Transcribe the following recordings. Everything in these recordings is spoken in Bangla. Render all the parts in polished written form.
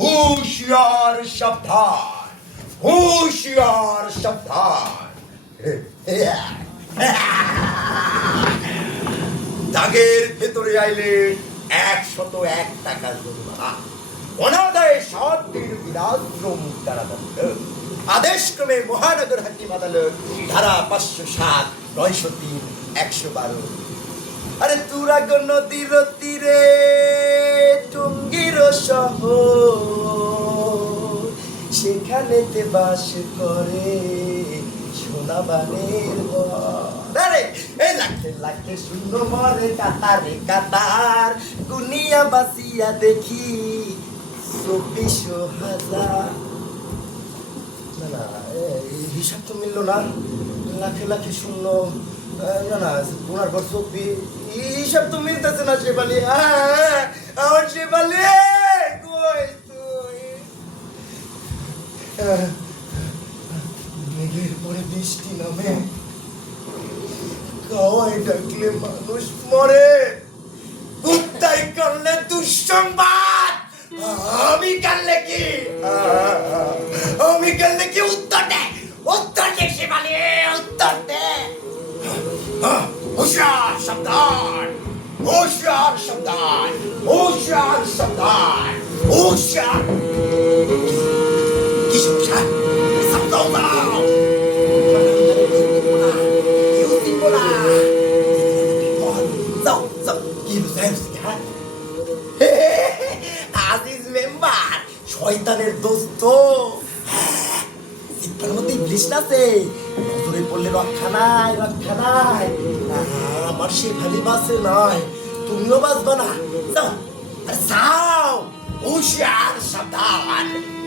হুঁশিয়ার সাবধান, হুঁশিয়ার সাবধান। দাগের ভেতরে আইলে 101 টাকা জরিমানা, অনাদায়ে 7 দিন বিরাশ্রম কারাদণ্ড। আদেশক্রমে মহানগর হাকিম আদালত ধারা 507, 903, 112। আরে তুরাগ নদীর তীরে টুঙ্গির শহর, সেখানেতে বাস করে সোনাবানের বর। আরে এই লাখে লাখে শূন্য মরে কাতারে কাতার, গুনিয়া বাসিয়া দেখি 24,000। না না, এই হিসাব তো মিললো না। লাখে লাখে শূন্য, না না, ওনার পর 24, হিসাব তো মিলতেছে না। শেফালি, আমার শেফালি কই তুই? মেঘের পরে বৃষ্টি নামে, গাওয়ায় ডাকলে মানুষ মরে, কুত্তাই কানলে দুঃসংবাদ, আমি কানলে কি? আমি কানলে কি? উত্তর দে, উত্তর দে শেফালি, উত্তর দে। হুঁশিয়ার সাবধান, হুঁশিয়ার সাবধান, হুঁশিয়ার সাবধান, হুঁশিয়ার। কি সমস্যা? সাবধান দাও। আজিজ মেম্বার, শয়তানের দোস্ত, চিত্তার মধ্যে ইবলিশ আছে, নজরে পড়লে রক্ষা নাই, রক্ষা নাই। আমার সে খালি বাসে নাই, তুমিও বাঁচবা না। যাও, আরে যাও। হুঁশিয়ার সাবধান,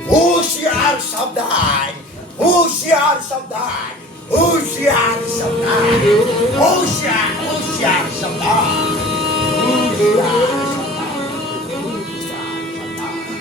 হুঁশিয়ার সাবধান, হুঁশিয়ার সাবধান, হুঁশিয়ার সাবধান, হুঁশিয়ার, হুঁশিয়ার সাবধান।